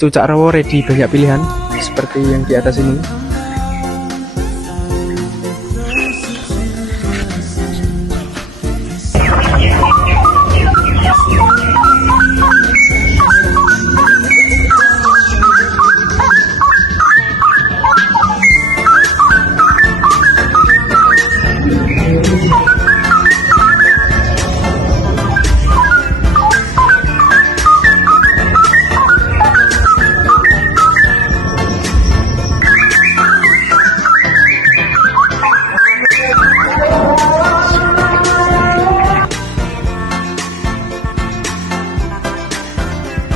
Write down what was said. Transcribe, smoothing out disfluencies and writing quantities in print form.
Cucak Rawo ready banyak pilihan seperti yang di atas ini.